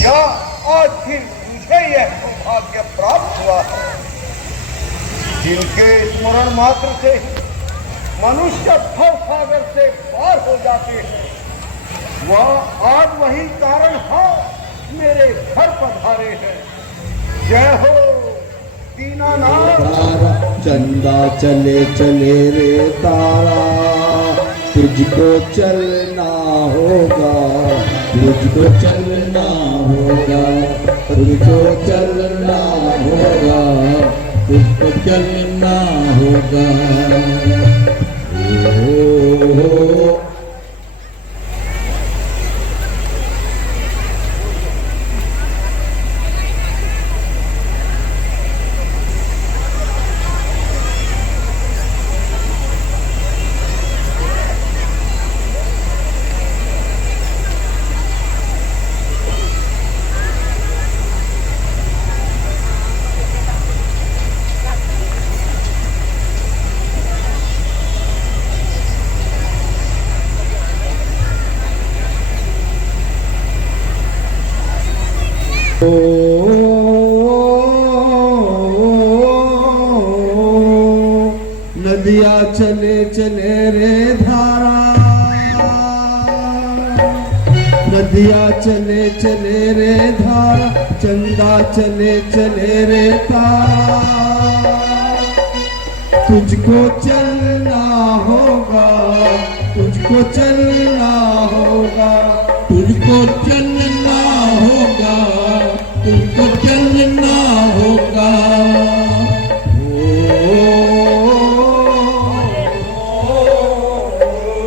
या आज फिर तुझे यह सौभाग्य प्राप्त हुआ है जिनके स्मरण मात्र से मनुष्य भव सागर से पार हो जाते हैं, वह आज वही कारण है मेरे घर पधारे हैं। जय हो दीनानाथ। चंदा चले चले रे तारा, तुझको चलना होगा, तुझको चलना होगा, तुझको चलना होगा, तुझको चलना होगा। ओ नदिया चले चले रे धारा, नदिया चले चले रे धारा, चंदा चले चले रे तारा। तुझको चलना होगा, तुझको चलना होगा, तुझको चलना होगा, तुझको चलना होगा।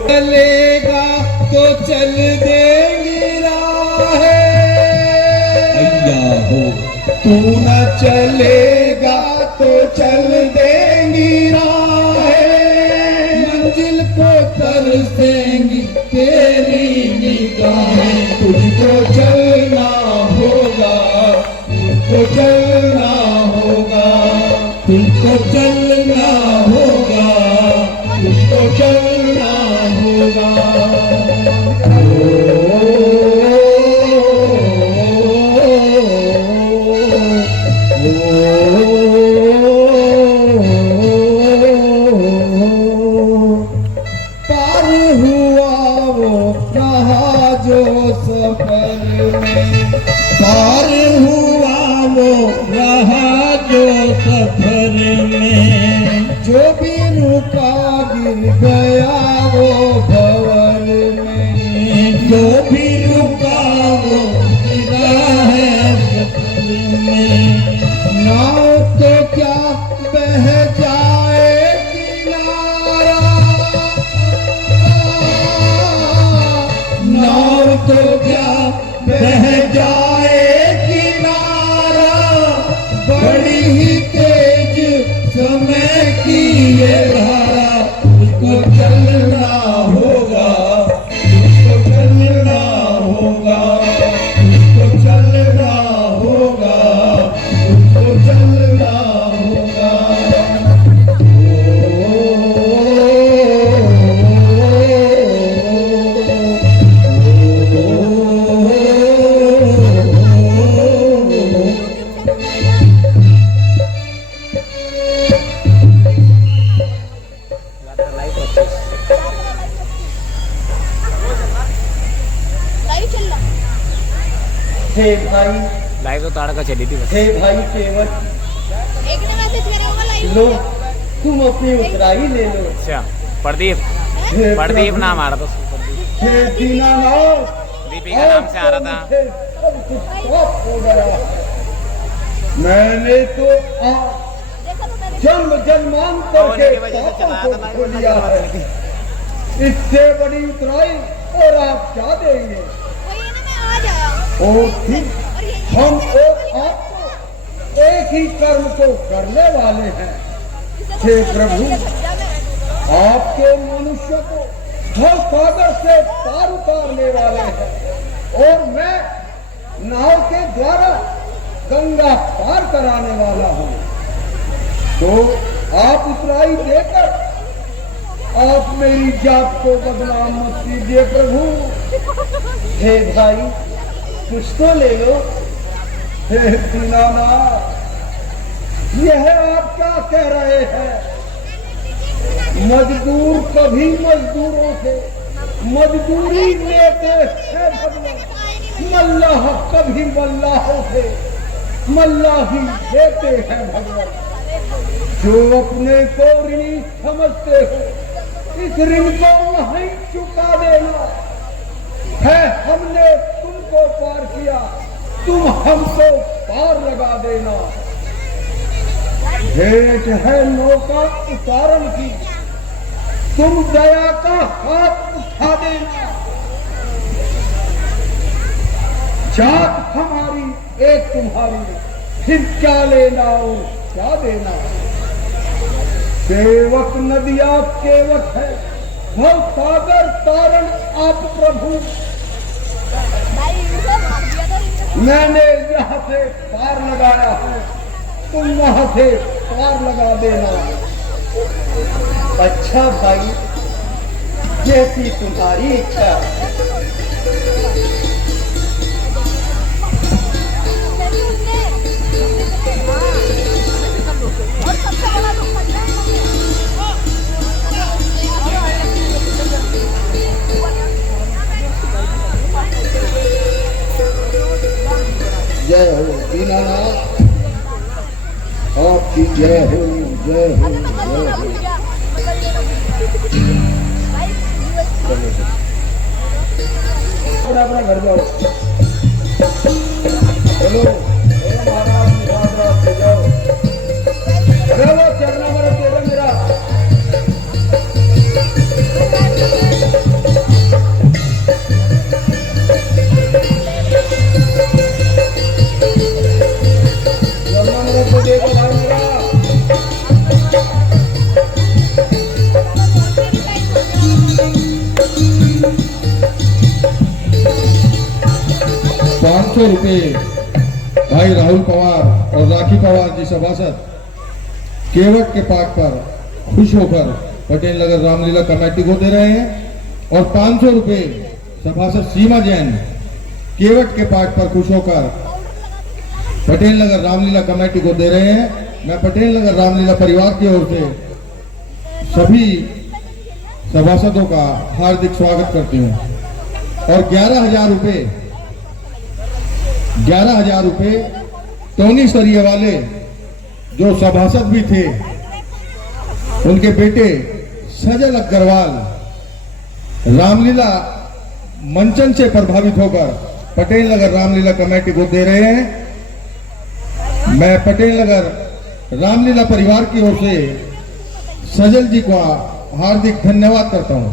चलेगा तो चल देंगे राहें, अय्या हो। तू न चलेगा तो चल देंगी राहें, मंजिल को तरसेंगी तेरी निगाहें। तुझको चलना होगा, तुझको चलना होगा, तुझको चलना होगा, तुझको चलना होगा। पार हुआ वो रहा जो सफर में, पार हुआ वो रहा जो सफर में। जो भी रुका गिर गया वो भंवर में, जो भी रुका वो गिरा है सफर में। नाव तो क्या बह जाए किनारा, नाव तो क्या बह जाए किनारा। बड़ी ही तेज समय की ये धारा, तुझको चलना होगा, तुझको चलना होगा, तुझको चलना होगा, तुझको चलना होगा। हे भाई लाइव तो ताड़ा का चली थी बस। हे भाई केवल एक ने मैसेज करे होगा लाइव लो, तुम अपनी उतराई ले लो। अच्छा प्रदीप, हे प्रदीप प्रभु, नाम आ रहा था उसको, प्रदीप। हे दीनानाथ, दीपी का नाम से आ रहा था। सब कुछ प्राप्त हो गया। मैंने तो देखा तो मैंने जन्म जन्मांतर होने के की वजह से पापों चलाया को था धो लिया है। इससे बड़ी उतराई और आप क्या देंगे? वही है ना, मैं आ जाया और फिर और ये हम और आप तो एक ही कर्म को करने वाले हैं। हे प्रभु, आपके मनुष्य को भव सागर से पार उतारने वाले हैं और मैं नाव के द्वारा गंगा पार कराने वाला हूँ। तो आप उतराई देकर आप मेरी जात को बदनाम मत कीजिए प्रभु। हे भाई, कुछ तो ले लो। हे दीनानाथ, यह आप क्या कह रहे हैं? मजदूर कभी मजदूरों से मजदूरी लेते हैं भगवान, मल्लाह कभी मल्लाहों से मल्लाही लेते हैं भगवान। जो अपने को ऋणी समझते हो, इस ऋण को वहीं चुका देना है। हमने तुमको पार किया, तुम हमको पार लगा देना। भेंट है नौका उतारन की, तुम दया का हाथ उठा देना। जात हमारी एक तुम्हारी, फिर क्या लेना और क्या देना। सेवक नदिया केवट है, भव सागर तारण आप प्रभु। मैंने यहाँ से पार लगाया है, तुम वहां से पार लगा देना। अच्छा भाई, जैसी तुम्हारी इच्छा। और सबसे बड़ा दुख जय हो दीनानाथ, आपकी जय हो, जय हो, जय हो। अपना घर जाओ। चलो महाराज निराश से जाओ। अरे वो चढ़ना वाला तेरा मेरा। चढ़ना मेरा तो देखो भाई मेरा। 500 रुपए भाई राहुल पवार और राखी पवार जी सभासद केवट के पाठ पर खुश होकर पटेल नगर रामलीला कमेटी को दे रहे हैं और 500 रुपए सभासद सीमा जैन केवट के पाठ पर खुश होकर पटेल नगर रामलीला कमेटी को दे रहे हैं। मैं पटेल नगर रामलीला परिवार की ओर से सभी सभासदों का हार्दिक स्वागत करती हूँ। और 11,000 रुपए टोनी सरिया वाले जो सभासद भी थे, उनके बेटे सजल अग्रवाल रामलीला मंचन से प्रभावित होकर पटेल नगर रामलीला कमेटी को दे रहे हैं। मैं पटेल नगर रामलीला परिवार की ओर से सजल जी को हार्दिक धन्यवाद करता हूं।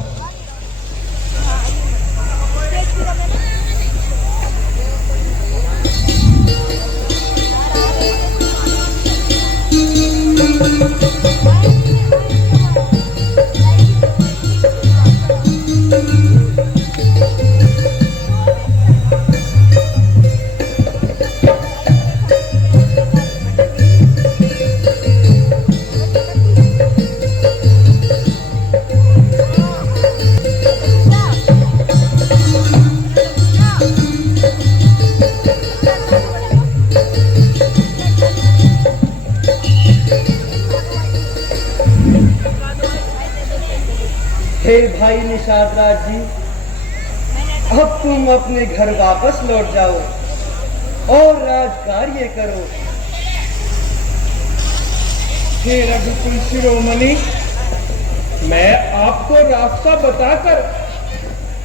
हे भाई निषाद राज जी, अब तुम अपने घर वापस लौट जाओ और राज कार्य करो। हे रघुकुल शिरोमणि, मैं आपको रास्ता बताकर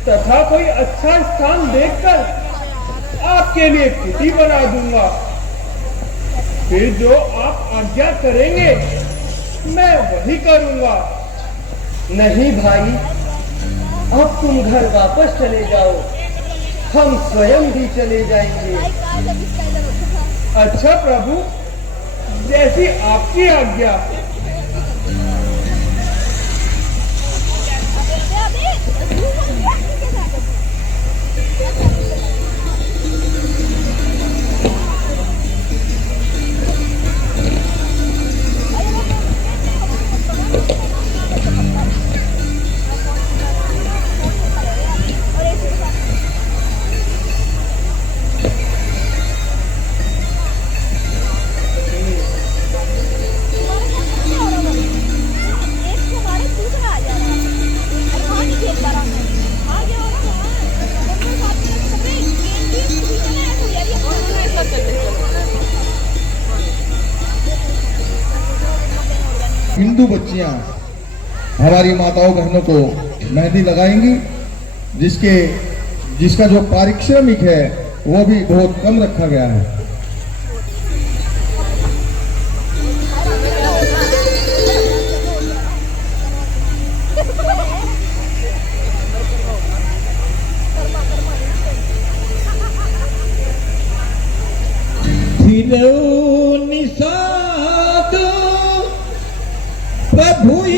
तथा कोई अच्छा स्थान देखकर आपके लिए कुटी बना दूंगा। फिर जो आप आज्ञा करेंगे मैं वही करूंगा। नहीं भाई, अब तुम घर वापस चले जाओ, हम स्वयं भी चले जाएंगे। अच्छा प्रभु, जैसी आपकी आज्ञा। हिंदू बच्चियां हमारी माताओं बहनों को मेहंदी लगाएंगी, जिसका जो पारिश्रमिक है वो भी बहुत कम रखा गया है। निषाद प्रभु ही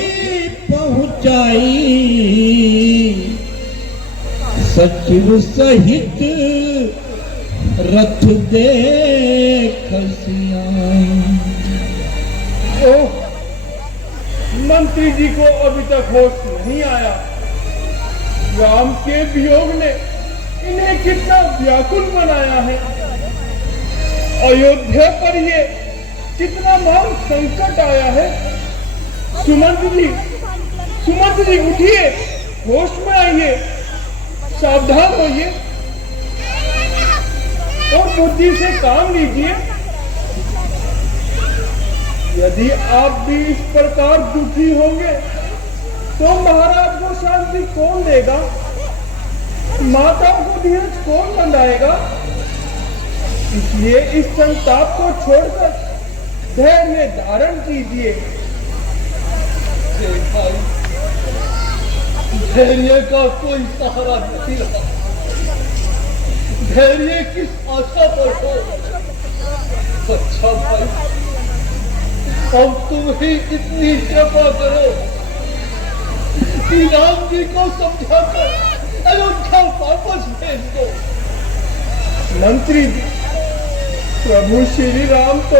पहुंचाई, सचिव सहित रथ देख ओह, मंत्री जी को अभी तक होश नहीं आया। राम के वियोग ने इन्हें कितना व्याकुल बनाया है। अयोध्या पर ये कितना महान संकट आया है। सुमंत जी उठिए, होश में आइए, सावधान होइए और बुद्धि से काम लीजिए। यदि आप भी इस प्रकार दुखी होंगे तो महाराज को शांति कौन देगा, माता को धीरज कौन बंधाएगा। इसलिए इस संताप को छोड़कर धैर्य धारण कीजिए। धैर्य का कोई सहारा नहीं रहा। धैर्य किस आशा पर हो। अच्छा भाई, अब तुम ही इतनी कृपा करो कि राम जी को समझाकर अयोध्या वापस भेज दो। मंत्री जी, प्रभु श्री राम तो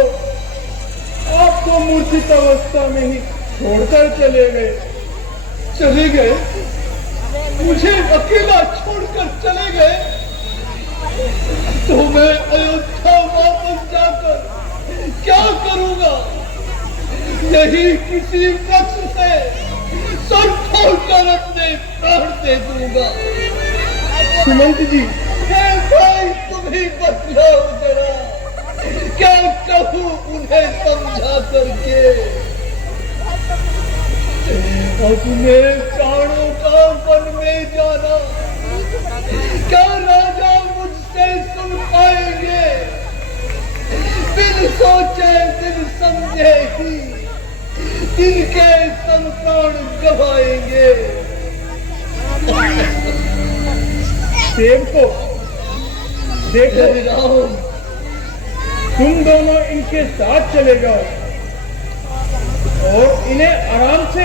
आपको मूर्छित अवस्था में ही छोड़कर चले गए। मुझे अकेला छोड़कर चले गए तो मैं अयोध्या वापस जाकर क्या करूंगा। यही किसी वक्त से सर फोड़कर अपने प्राण दे दूंगा। सुमंत जी, भाई तुम ही बतलाओ जरा, क्या कहूँ उन्हें समझा करके। अपने प्राणों का वन में जाना क्या राजा मुझसे सुन पाएंगे। बिन सोचे बिन समझे ही इनके संतान गवाएंगे। सेवको, देखो, तुम दोनों इनके साथ चले जाओ और इन्हें आराम से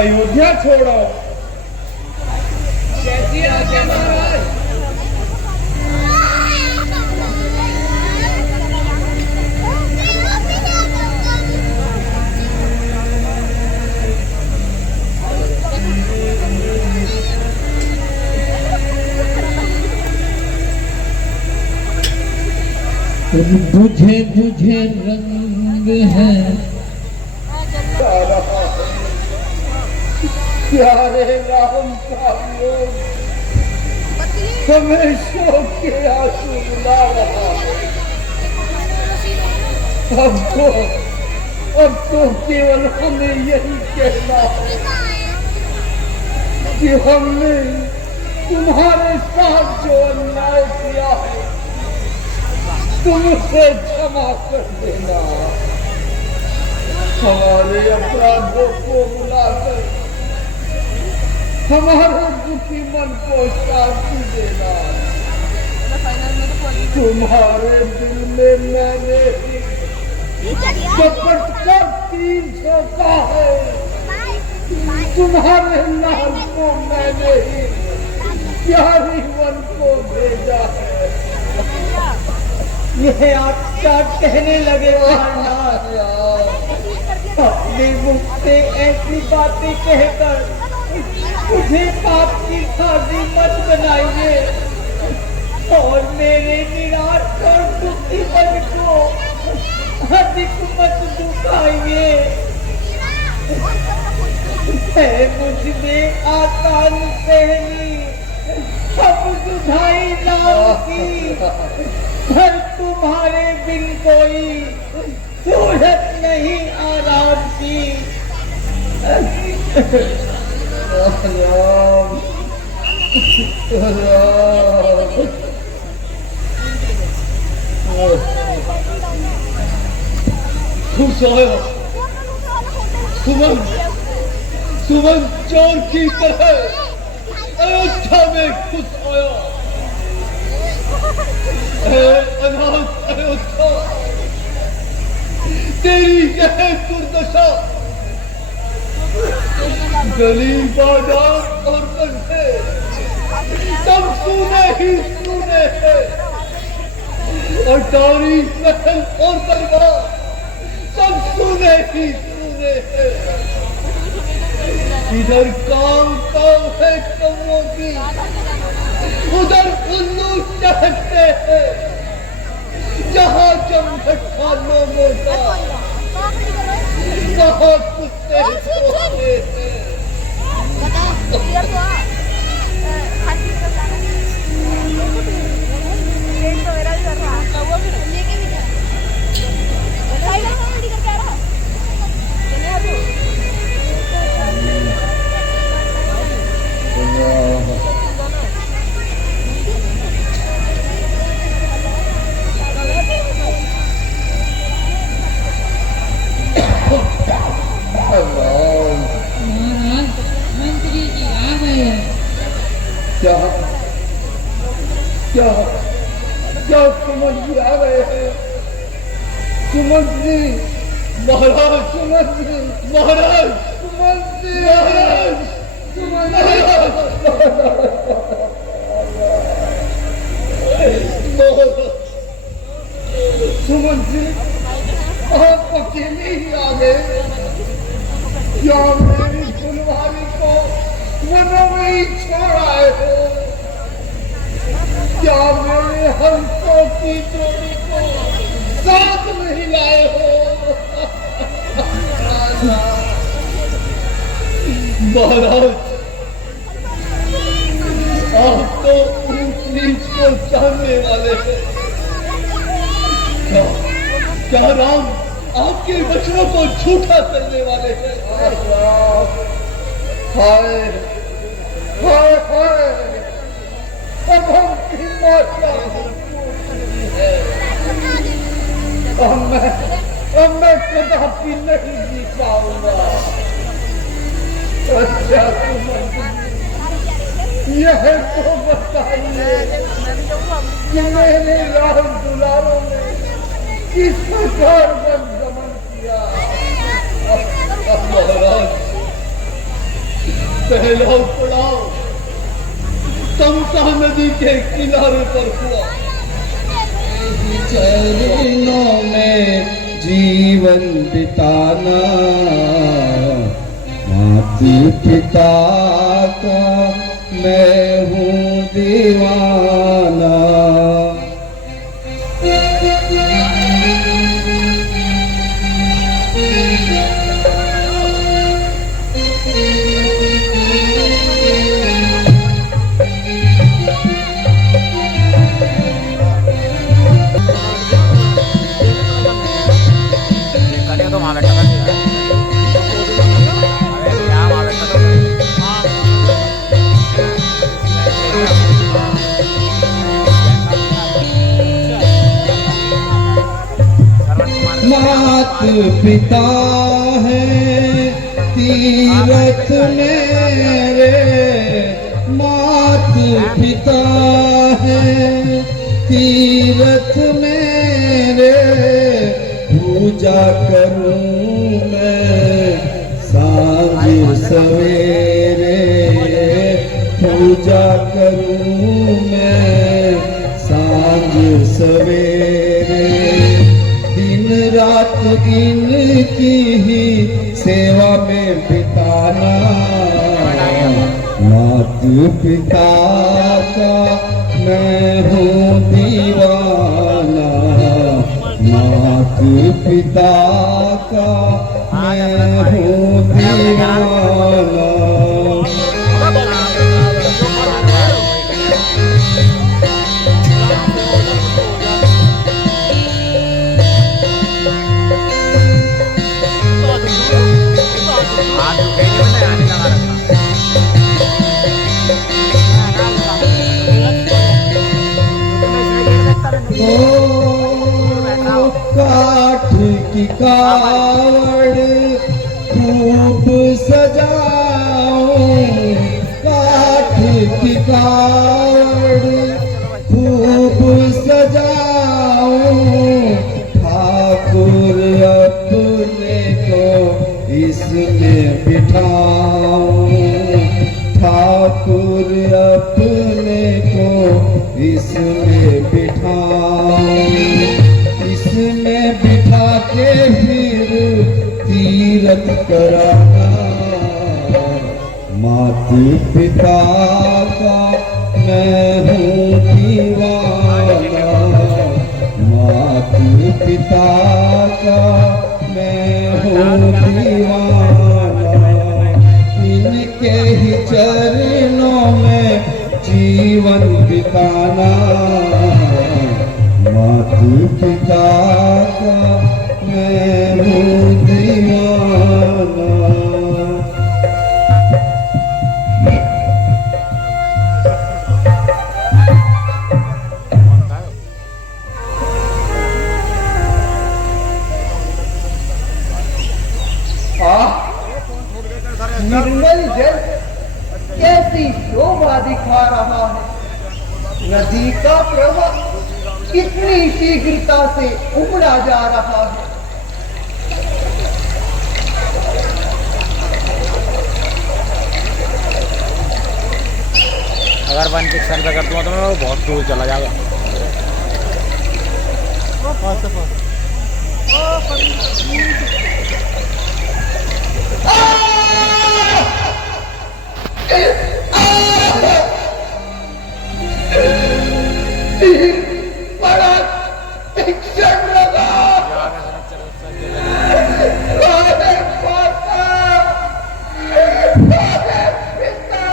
अयोध्या छोड़ाओ। कैसी आज्ञा महाराज। बुझे बुझे रंग है प्यारे राम का योग हमें शोक के आंसू रुला रहा है। अब तो केवल हमें यही कहना है कि हमने तुम्हारे साथ जो अन्याय किया है तुम उसे क्षमा कर देना। हमारे अपराधों को बुलाकर हमारे दुखी मन को शांति देना। तुम्हारे दिल में मैंने कपट कर 300 का है। तुम्हारे लाल को मैंने ही प्यारी वन को भेजा है। यह आप क्या कहने लगे अपने मुख से ऐसी बातें कहकर मुझे पाप की शादी मत बनाइए और मेरे निराश और दुखी मन को अधिक मत दुखाइए। मुझ में आसान सहनी सब सुधाई राम की, पर तुम्हारे बिन कोई सूरत नहीं आराम की। राम खुश आया सुमन, सुमन चोर की तरह अयोध्या में खुश आया। अनाथ अयोध्या, तेरी यह दुर्दशा गली बाजार और बंधे सब सुने ही सुने हैं, अटारी महल और दरबार सब सुने ही सुने हैं। इधर काम काम है कौमों की, उधर उल्लू चहकते हैं, जहाँ जमघटा लोगों का वहाँ कुत्ते सोते हैं। क्या क्या क्या सुमन जी आ गए हैं? सुमन जी, महाराज सुमन जी, महाराज सुमन जी, महाराज सुमन सुमन जी, आप अकेले ही आ गए या मेरी फुलवारी को वनों में ही छोड़ आए हो? क्या मेरे हंसों की जोड़ी को साथ नहीं लाए हो? महाराज, आप तो ऊंच नीच को जानने वाले हैं। क्या राम आपके वचनों को झूठा करने वाले हैं? हाय हाय हाय, अब हम की मात्रा अब मैं कदापि नहीं जी पाऊंगा। अच्छा यह तो बताइए कि मेरे राह दुलारों ने किस प्रकार गमन किया? महाराज, पहला पड़ाव तमसा नदी के किनारे पर हुआ। चरणों में जीवन बिताना माता पिता का मैं हूँ दीवाना। तो वहाँ बैठा था अरे क्या वहाँ बैठा था मात पिता है तीरथ मेरे, मात पिता है तीरथ मेरे, पूजा करूं मैं सांझ सवेरे, पूजा करूं मैं सांझ सवेरे, दिन रात इनकी ही सेवा में बिताना, मात पिता का मैं हूँ दीवाना, मात पिता का मैं हूँ दीवाना। हाथ की कावड़ खूब सजाऊं, काठ की कावड़ खूब सजाऊं, ठाकुर अपने को इसमें बिठाऊं, ठाकुर अपने को इसमें बिठाऊं, इसमें बिठा के फिर तीरथ कराना, माता पिता का मैं हूँ दीवाना, माता पिता का मैं हूँ दीवाना, इनके ही चरणों में जीवन बिताना, माता पिता का मैं हूँ दीवाना। निर्मल जल कैसी शोभा दिखा रहा है। नदी का प्रवाह कितनी शीघ्रता से उमड़ा जा रहा है। अगर 1 पिक्सल पे कर दूंगा तो मैं वो बहुत दूर चला जाएगा। बड़ा तीक्ष्ण लगा। अरे माता, अरे पिता,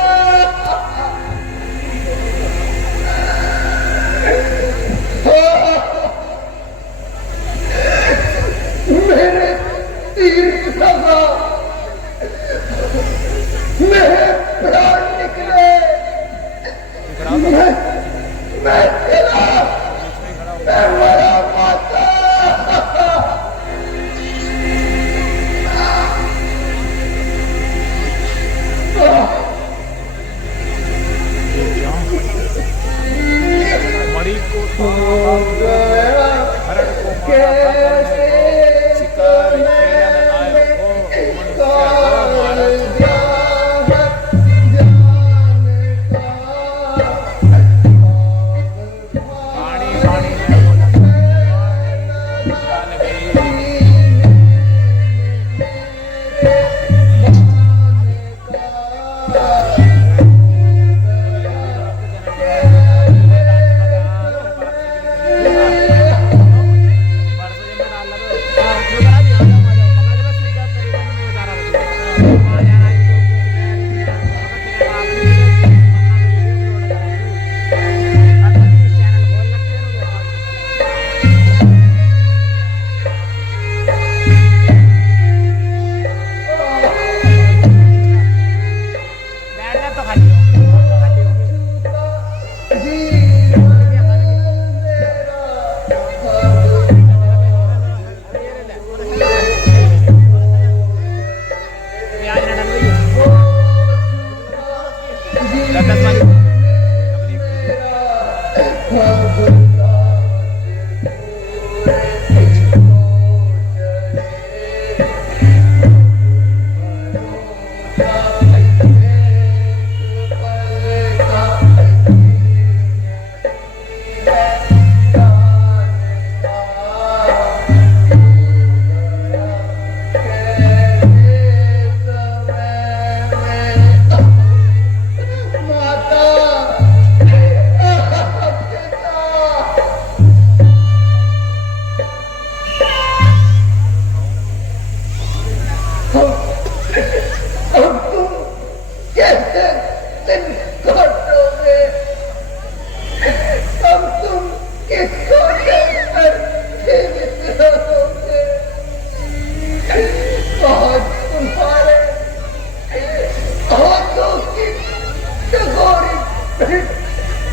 मेरे तीर लगा, मेरे प्राण निकले, मैं गिरा, मैं मरा माता। मरीज को हो गया कैसे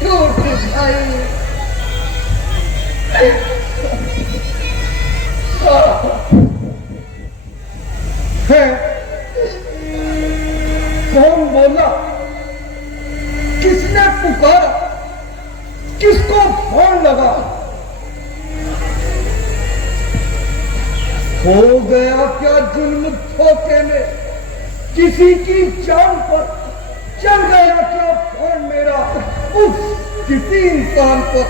टूट गई। हो गया क्या जुल्म धोखे में किसी की जान पर, चल गया क्या फोन मेरा उस किसी इंसान पर।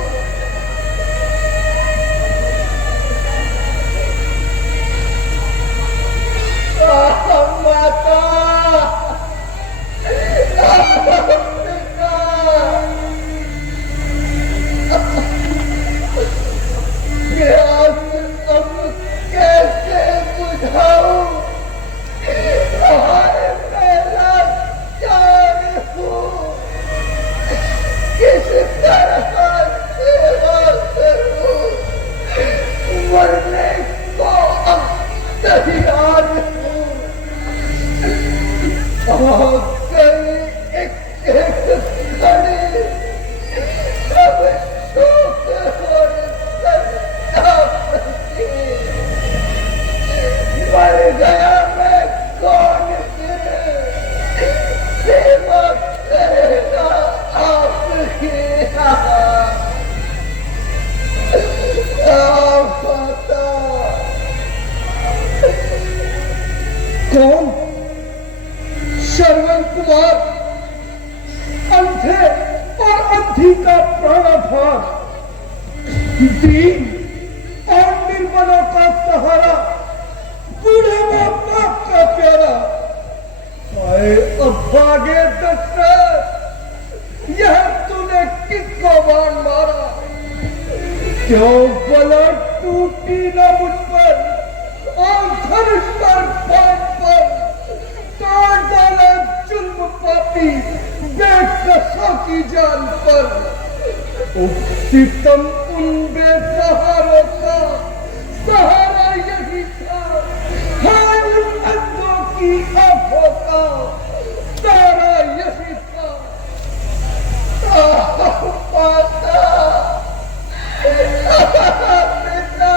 माता अब कैसे बुझाऊं तुम्हारे मेरा जान हूँ, किस तरह सेवा करूं, मरने को अब तैयार हूँ। एक घड़ी सब शोक और मर गया मैं कौन सेवा करेगा आपकी। कौन? श्रवण कुमार, अंधे और अंधी का प्राणाधार, दीन और निर्बलों का सहारा, बूढ़े माँ बाप का प्यारा। आए अभागे दशरथ, यह तूने किसको बाण मारा? क्यों बला टूटी न मुझ पर और धनुष पर फान पर काट डाला जुल्म पापी बेकसों की जान पर। सितम उन बेसहारों का सहारा यही था, हाय उन अंधों की आंखों का सहारा यही था। माता, पिता,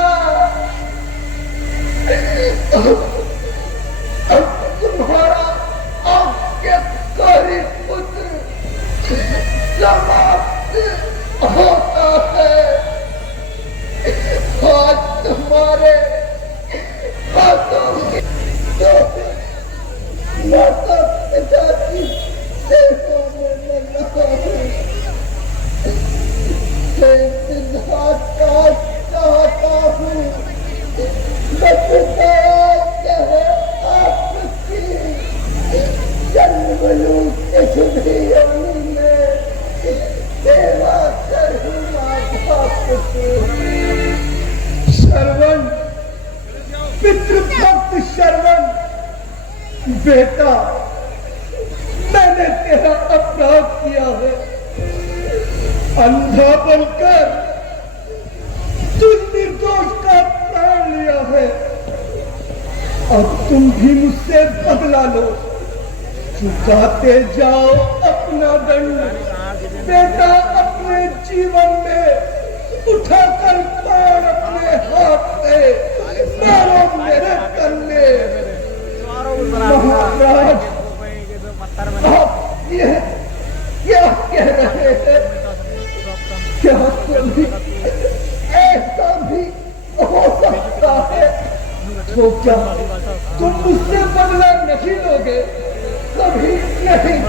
अब तुम्हारा आज्ञाकारी पुत्र समाप्त होता है। आज तुम्हारे हाथों की माता पिता की सेवा में लगा हूँ। चाहता हूँ बचता है आपकी, जन्म लूं इस भी अग्नि में, सेवा करूँ आपकी। श्रवण, पितृभक्त श्रवण, बेटा मैंने तेरा अपराध किया है। अंधा बनकर तुझ निर्दोष का प्राण लिया है। अब तुम भी मुझसे बदला लो, चुकाते जाओ अपना दंड। बेटा अपने जीवन में उठाकर पार अपने हाथ से मारो मेरे तन्ने। महाराज, आप ये क्या कह रहे हैं? क्या कभी ऐसा भी हो सकता है? तो क्या तुम मुझसे बदला नहीं लोगे? कभी नहीं।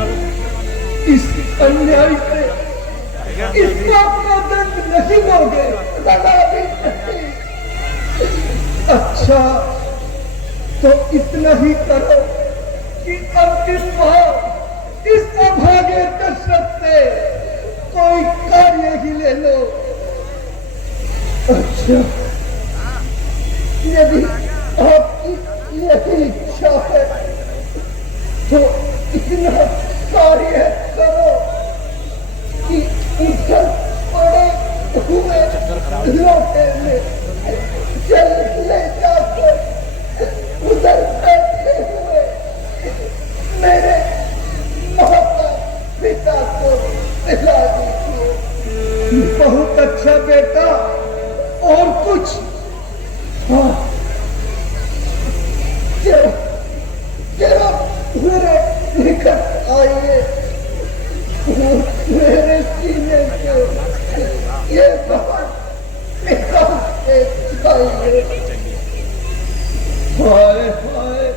इस अन्याय से इस पाप का दंड नहीं लोगे, सदा भी नहीं। अच्छा तो इतना ही करो कि अंतिम बार इस अभागे दशरथ से कोई कार्य ही ले लो। अच्छा, यदि आपकी यही इच्छा है तो इतना कार्य करो कि इधर पड़े हुए लोटे में जल ले जाकर उधर बैठे हुए मेरे माता पिता को पिला दीजिए। बहुत अच्छा बेटा, और कुछ? हाँ, जरा मेरे निकट आइए, मेरे सीने से ये बात निकाल के चाहिए। हाय हाय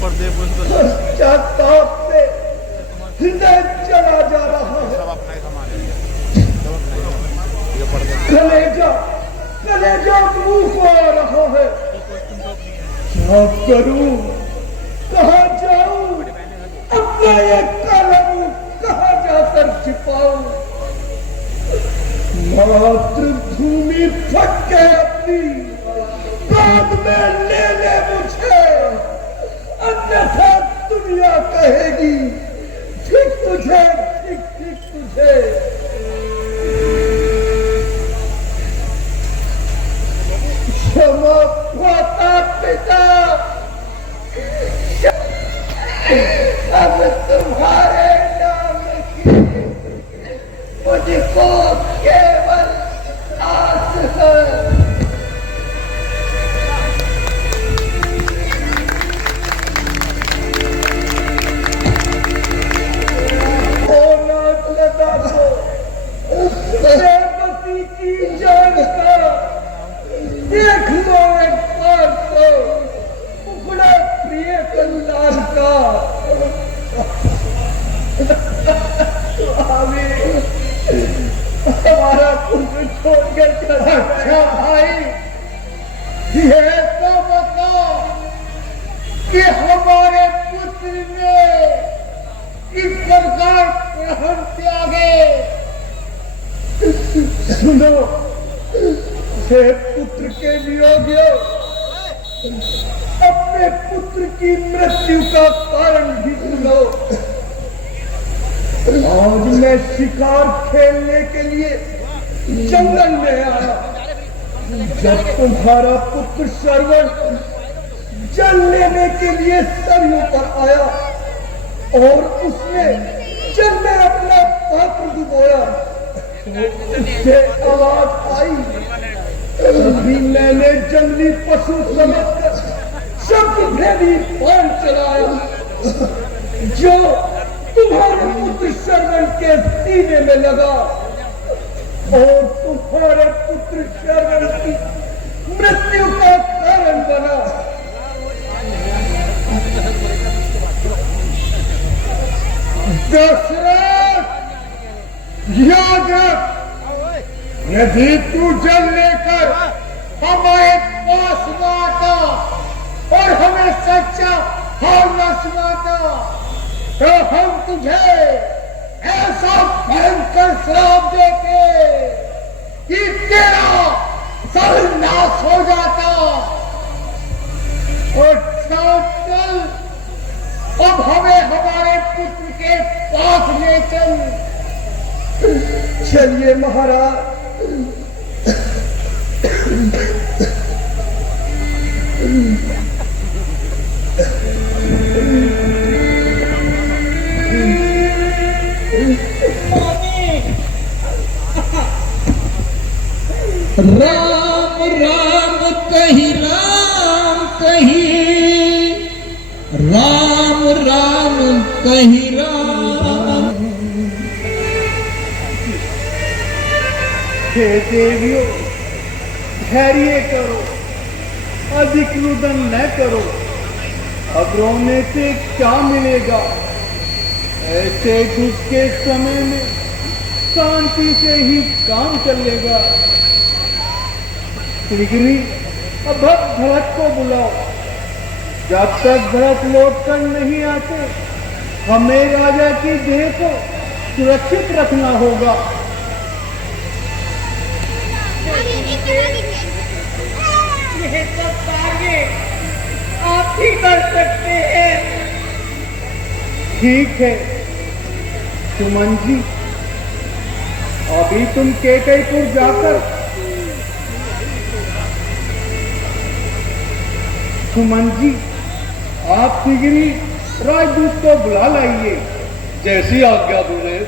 पश्चाताप से हृदय चला जा रहा है। कलेजा मुंह को आ रहा है। क्या करूं, कहाँ जाऊं, अपना ये काला मुंह कहाँ जाकर छिपाऊं। मातृभूमि फट के अपनी बाद में ले ले मुझे, अन्यथा दुनिया कहेगी ठीक तुझे, ठीक ठीक तुझे। क्षमा माता पिता, अब तुम्हारे नाम की मुझको केवल आस है। बेबसी की जान का देख लो एक बार तो बड़ा प्रिय कल्याण का। हमारा पुत्र छोड़ के चला। अच्छा भाई, ये तो बताओ कि हमारे पुत्र ने इस प्रकार प्राण त्यागे। सुनो, हे पुत्र के वियोगियों, अपने पुत्र की मृत्यु का कारण भी सुनो। आज मैं शिकार खेलने के लिए जंगल में आया। जब तुम्हारा पुत्र श्रवण जल लेने के लिए सरयू पर आया और उसने जब मैं अपना पात्र डुबोया उससे आवाज आई, तभी मैंने जंगली पशु समझकर शब्द भेदी बाण चलाया जो तुम्हारे पुत्र श्रवण के सीने में लगा और तुम्हारे पुत्र श्रवण की मृत्यु का कारण बना। दशरथ, याद रख, यदि तू जल लेकर हमारे पास न आता और हमें सच्चा हाल न सुनाता तो हम तुझे ऐसा भयंकर श्राप देते कि तेरा सर्वनाश हो जाता। और चल, अब हमें हमारे पुत्र के पास ले चल। चलिए महाराज। राम राम कही, राम कही, राम राम कही, राम। हे देवियों, धैर्य करो, अधिक रुदन न करो। अब रोने से क्या मिलेगा। ऐसे दुख के समय में शांति से ही काम चलेगा। श्रीगिरी, अब भरत को बुलाओ। जब तक भरत लौट कर नहीं आते हमें राजा की देह को सुरक्षित रखना होगा। यह सब कार्य आप ही कर सकते हैं। ठीक है सुमन जी, अभी तुम केकईपुर जाकर सुमन जी आप तिगरी राजदूत को बुला लाइए। जैसी आज्ञा बोले।